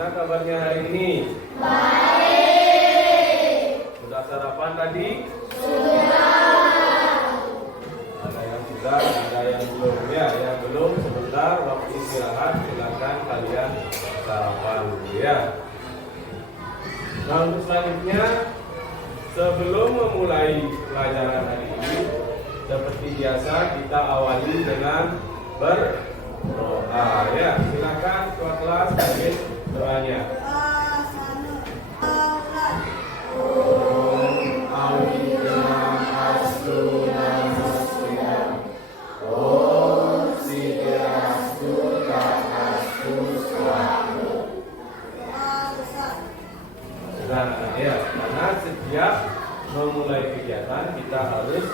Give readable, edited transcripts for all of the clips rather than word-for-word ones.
Gimana kabarnya hari ini? Baik. Sudah sarapan tadi? Sudah. Ada yang sudah, ada yang belum. Ya, yang belum sebentar waktu istirahat silakan kalian sarapan dulu ya. Nah, untuk selanjutnya sebelum memulai pelajaran hari ini, seperti biasa kita awali dengan berdoa ya. Silakan ketua kelas bagian doanya. Ya, karena setiap memulai kegiatan kita harus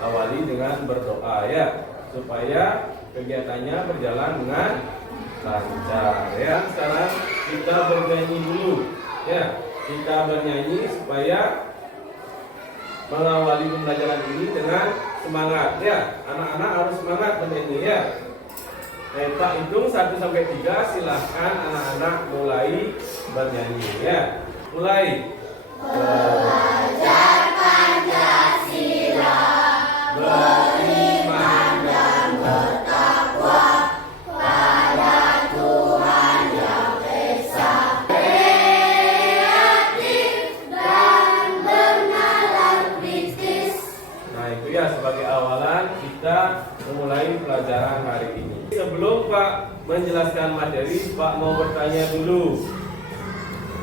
awali dengan berdoa ya, supaya kegiatannya berjalan dengan lancar ya. Sekarang kita bernyanyi dulu ya, kita bernyanyi supaya mengawali pembelajaran ini dengan semangat ya. Anak-anak harus semangat bernyanyi ya. Tak hitung 1 sampai 3, silahkan anak-anak mulai bernyanyi ya. Mulai. Belajar Pancasila, beriman dan bertakwa pada Tuhan Yang Esa, kreatif dan bernalar kritis. Nah itu ya sebagai awalan kita memulai pelajaran hari ini. Sebelum Pak menjelaskan materi, Pak mau bertanya dulu.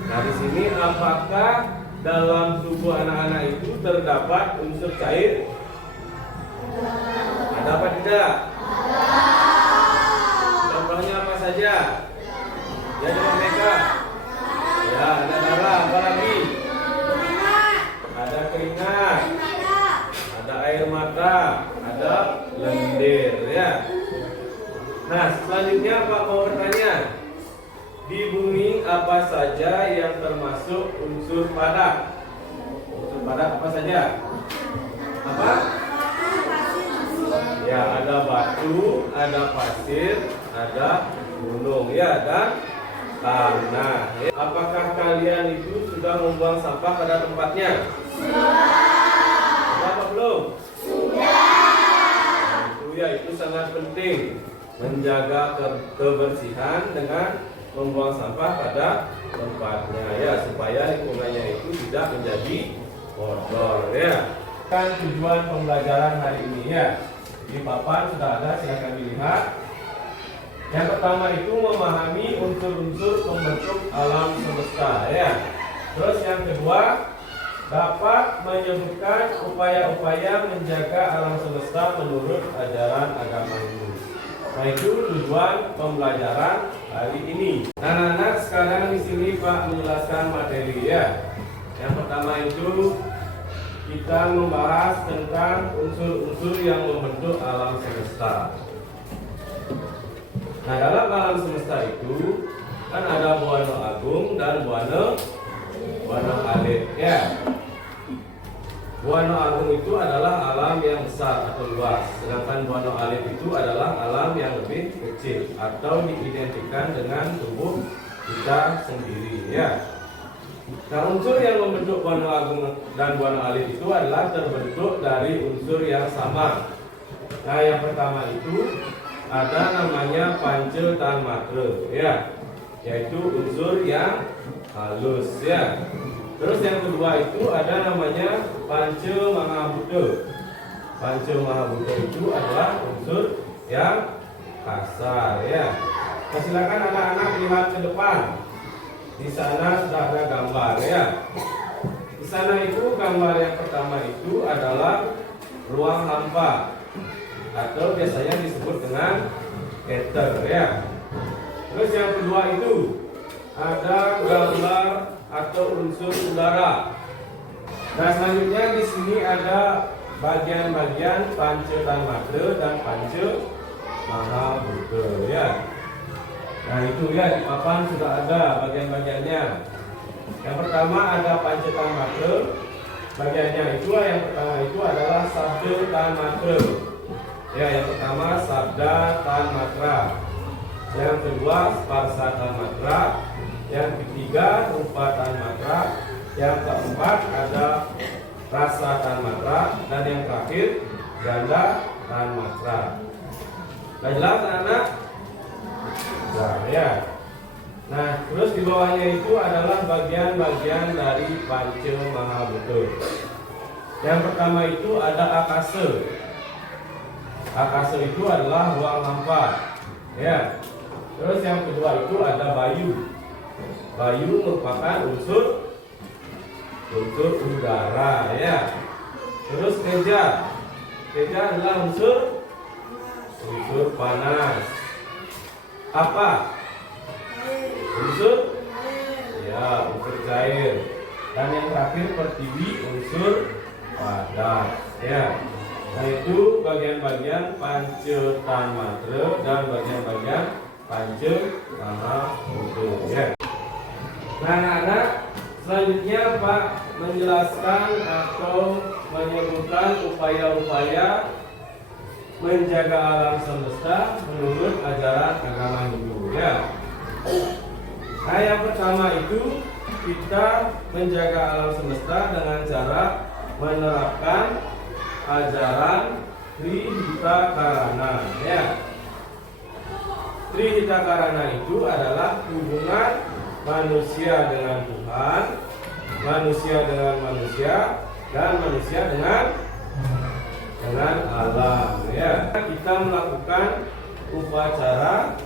Nah di sini apakah dalam tubuh anak-anak itu terdapat unsur cair? Ada apa tidak? Contohnya apa saja? Ya coba mereka. Ya ada darah, apa lagi? Ada keringat, ada air mata, ada lendir ya. Nah selanjutnya Pak mau bertanya, di bumi apa saja yang termasuk unsur padat? Unsur padat apa saja? Apa? Ya ada batu, ada pasir, ada gunung ya, dan tanah ya. Apakah kalian itu sudah membuang sampah pada tempatnya? Sudah. Apa belum? Sudah. Itu ya, itu sangat penting, menjaga kebersihan dengan membuang sampah pada tempatnya ya, supaya lingkungannya itu tidak menjadi kotor ya. Kan tujuan pembelajaran hari ini ya, di papan sudah ada, silahkan dilihat. Yang pertama itu memahami unsur-unsur pembentuk alam semesta ya. Terus yang kedua, dapat menyebutkan upaya-upaya menjaga alam semesta menurut ajaran agama Hindu. Nah itu tujuan pembelajaran hari ini. Anak-anak sekarang di sini Pak menjelaskan materi ya. Yang pertama itu kita membahas tentang unsur-unsur yang membentuk alam semesta. Nah dalam alam semesta itu kan ada Buana Agung dan Buana Alit ya. Buana Agung itu adalah alam yang besar atau luas, sedangkan Buana Alit itu adalah alam yang lebih kecil atau diidentikan dengan tubuh kita sendiri ya. Nah unsur yang membentuk Buana Agung dan Buana Alit itu adalah terbentuk dari unsur yang sama. Nah yang pertama itu ada namanya Panca-Tanmatra ya, yaitu unsur yang halus ya. Terus yang kedua itu ada namanya Panca-Mahabhuta. Panca-Mahabhuta itu adalah unsur yang kasar ya. Nah, silakan anak-anak lihat ke depan. Di sana sudah ada gambar ya. Di sana itu gambar yang pertama itu adalah ruang hampa atau biasanya disebut dengan ether ya. Terus yang kedua itu ada gambar atau unsur udara. Nah selanjutnya di sini ada bagian-bagian Panca-Tanmatra dan Panca-Mahabhuta ya. Nah itu ya, di papan sudah ada bagian-bagiannya. Yang pertama ada Panca-Tanmatra. Bagiannya itu yang pertama itu adalah Sabda Tanmatra. Ya yang pertama Sabda Tanmatra. yang kedua sparsa tanmatra, yang ketiga rupa tanmatra, yang keempat ada rasa tanmatra, dan yang terakhir ganda tanmatra. Nah, jelas anak? Nah, ya. Nah, terus di bawahnya itu adalah bagian-bagian dari Panca Mahabhuta. Yang pertama itu ada akasa. Akasa itu adalah ruang hampa. Ya. Terus yang kedua itu ada bayu. Bayu merupakan unsur udara, ya. Terus teja. Teja adalah unsur panas. Apa? Unsur? Ya, unsur cair. Dan yang terakhir pertiwi, unsur padat. Ya. Nah, itu bagian-bagian Panca Tanmatra dan bagian-bagian Panca Mahabhuta. Ya. Nah, anak-anak, selanjutnya Pak menjelaskan atau menyebutkan upaya-upaya menjaga alam semesta menurut ajaran agama Hindu. Ya. Nah, yang pertama itu kita menjaga alam semesta dengan cara menerapkan ajaran Trihitakarana. Ya. Trihitakarana itu adalah hubungan manusia dengan Tuhan, manusia dengan manusia, dan manusia dengan alam. Ya. Kita melakukan upacara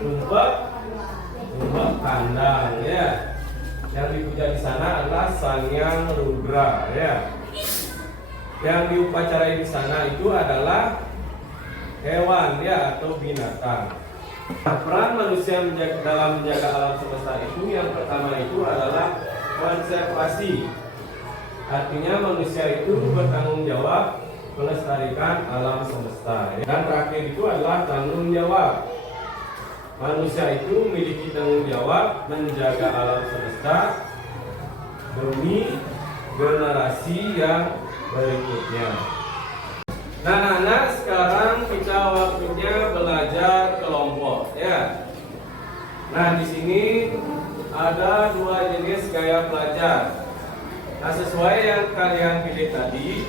tumpek kandang, ya. Yang dipuja di sana adalah Sangyang Rudra, ya. Yang diupacarai di sana itu adalah hewan, ya, atau binatang. Nah, peran manusia dalam menjaga alam semesta itu yang pertama itu adalah konservasi. Artinya manusia itu bertanggung jawab melestarikan alam semesta. Dan terakhir itu adalah tanggung jawab. Manusia itu memiliki tanggung jawab menjaga alam semesta demi generasi yang berikutnya. Nah, anak, sekarang kita waktunya belajar kelompok, ya. Nah, di sini ada dua jenis gaya belajar. Nah, sesuai yang kalian pilih tadi.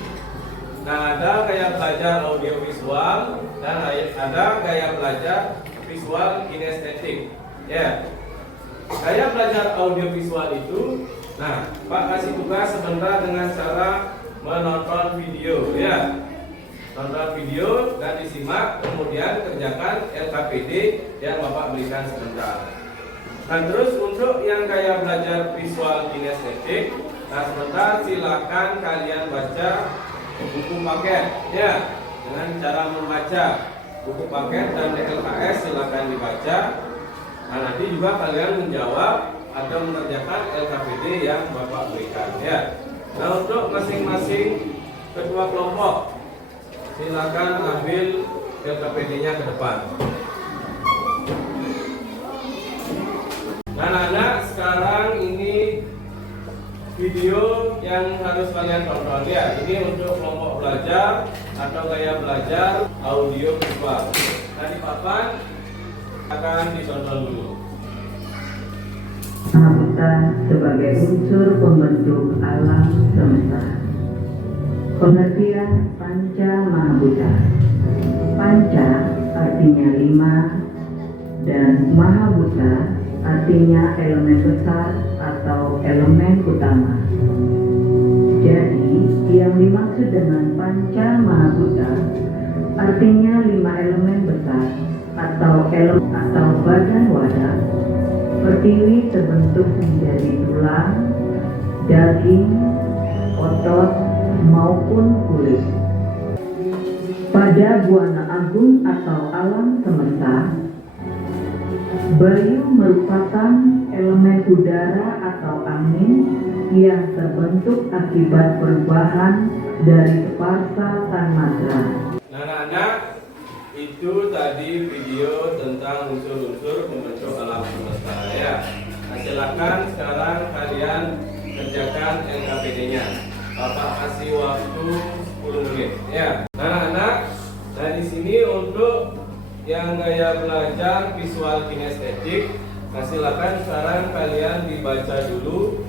Nah, ada gaya belajar audiovisual dan ada gaya belajar visual kinestetik. Ya. Gaya belajar audiovisual itu, nah, Pak kasih tugas sebentar dengan cara menonton video, ya. Tonton video dan disimak, kemudian kerjakan LKPD yang Bapak berikan sebentar. Nah, terus untuk yang gaya belajar visual kinestetik, nah sebentar silakan kalian baca buku paket, ya, dengan cara membaca buku paket dan DLKS silakan dibaca. Nah, nanti juga kalian menjawab atau mengerjakan LKPD yang Bapak berikan, ya. Nah, untuk masing-masing ketua kelompok silakan ambil LKPD-nya ke depan. Nah, anak, sekarang ini video yang harus kalian tonton, ya. Ini untuk kelompok belajar atau gaya belajar audio visual. Nah, di papan akan ditonton dulu. Mahabhuta sebagai unsur pembentuk alam semesta. Pengertian Panca Mahabhuta. Panca artinya 5 dan Mahabhuta artinya elemen besar atau elemen utama. Jadi yang dimaksud dengan Panca Mahabhuta artinya 5 elemen besar atau badan wadah. Pertiwi terbentuk menjadi tulang, daging, otot, maupun kulit. Pada buana agung atau alam semesta, bayu merupakan elemen udara atau angin yang terbentuk akibat perubahan dari sparsa tanmatra. Nah, anak-anak, itu tadi video tentang unsur-unsur pembentuk alam semesta, ya. Nah, silakan sekarang kalian kerjakan LKPD-nya. Bapak kasih waktu 10 menit, ya. Nah, anak, nah di sini untuk yang gaya belajar visual kinestetik, nah silakan sekarang kalian dibaca dulu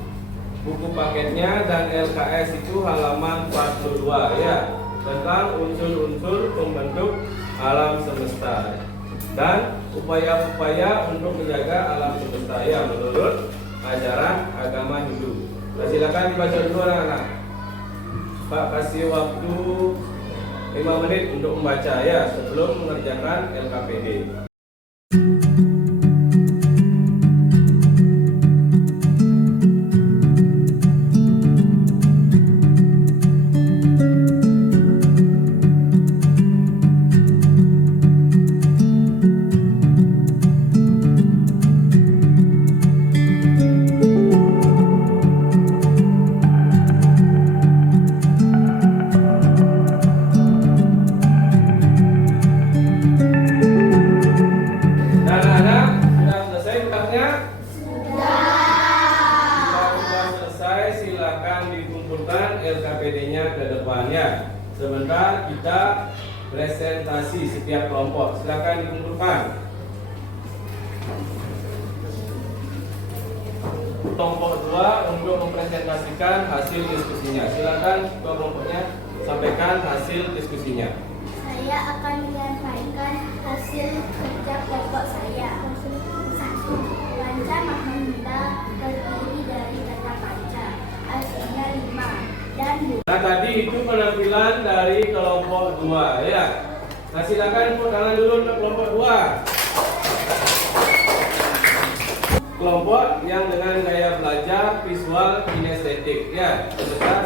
buku paketnya dan LKS itu halaman 42 ya, tentang unsur-unsur pembentuk alam semesta dan upaya-upaya untuk menjaga alam semesta ya menurut ajaran agama Hindu. Nah, silakan dibaca dulu anak-anak. Pak kasih waktu 5 menit untuk membaca ya sebelum mengerjakan LKPD. LKPD-nya ke depannya. Sebentar kita presentasi setiap kelompok. Silakan dikumpulkan. Kelompok 2 untuk mempresentasikan hasil diskusinya. Silakan kelompoknya sampaikan hasil diskusinya. Saya akan menyampaikan hasil kerja kelompok saya. 1. Panca Mahamita terdiri dari kata panca, artinya 5 dan 2. Nah tadi itu penampilan dari kelompok 2 ya. Nah silakan tepuk tangan dulu untuk kelompok 2. Kelompok yang dengan gaya belajar visual kinestetik ya.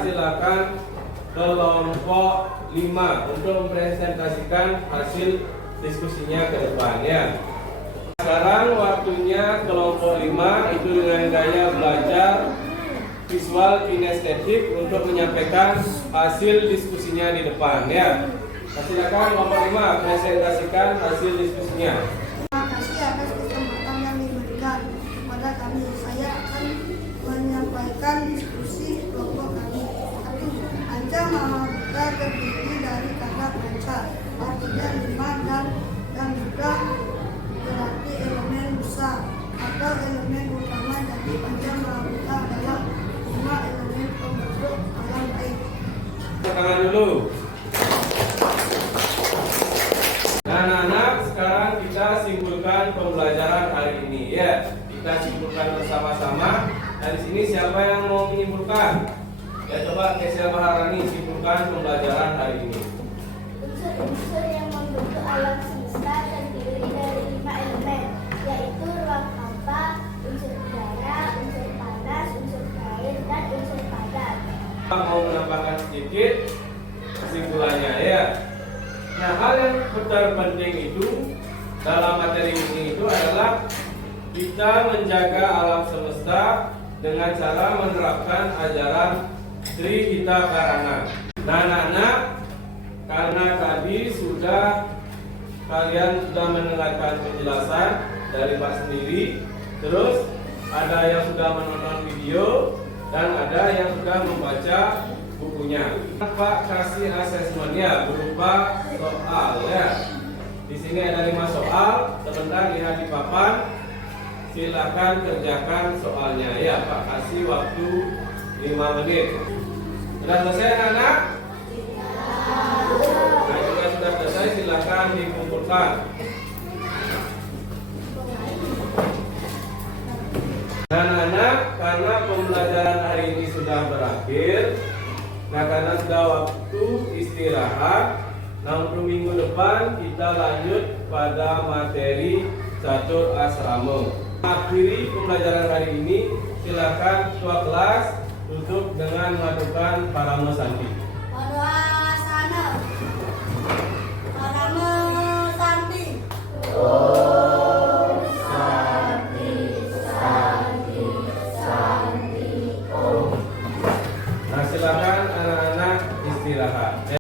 Silakan kelompok 5 untuk mempresentasikan hasil diskusinya ke depan ya. Sekarang waktunya kelompok 5 itu dengan gaya belajar visual kinestetik untuk menyampaikan hasil diskusinya di depan ya. Nah, silakan kelompok 5 presentasikan hasil diskusinya. Terima kasih atas kesempatan yang diberikan kepada kami. Saya akan menyampaikan diskusi kelompok kami. 1. Panca Mahamita terdiri dari kata panca, artinya 5 dan juga berarti elemen besar atau elemen utama dari panca Mahamita adalah 5 elemen pembentuk alam air. Tangan dulu. Nah, anak-anak, sekarang kita simpulkan pembelajaran hari ini ya. Kita simpulkan bersama-sama. Dan di sini siapa yang mau menyimpulkan? Ya coba Kesia Maharani simpulkan pembelajaran hari ini. Unsur-unsur yang membentuk alam semesta terdiri dari 5 elemen, yaitu ruang hampa, unsur udara, unsur panas, unsur air, dan unsur padat. Pak mau menambahkan sedikit kesimpulannya ya. Nah, hal yang terpenting itu dalam materi ini itu adalah kita menjaga alam semesta dengan cara menerapkan ajaran Sri Hita Karana. Nah, anak-anak, karena tadi kalian sudah mendengarkan penjelasan dari Pak sendiri, terus ada yang sudah menonton video dan ada yang sudah membaca bukunya. Pak kasih asesmennya berupa soal ya. Di sini ada 5 soal. Sebentar lihat di papan. Silakan kerjakan soalnya ya. Pak kasih waktu 5 menit. Sudah selesai anak-anak? Nah, jika sudah selesai silakan dikumpulkan. Nah, anak-anak, karena pembelajaran hari ini sudah berakhir, nah karena sudah waktu istirahat, nah untuk minggu depan kita lanjut pada materi catur asrama. Akhiri pembelajaran hari ini, silakan ketua kelas tutup dengan melakukan paramo santi.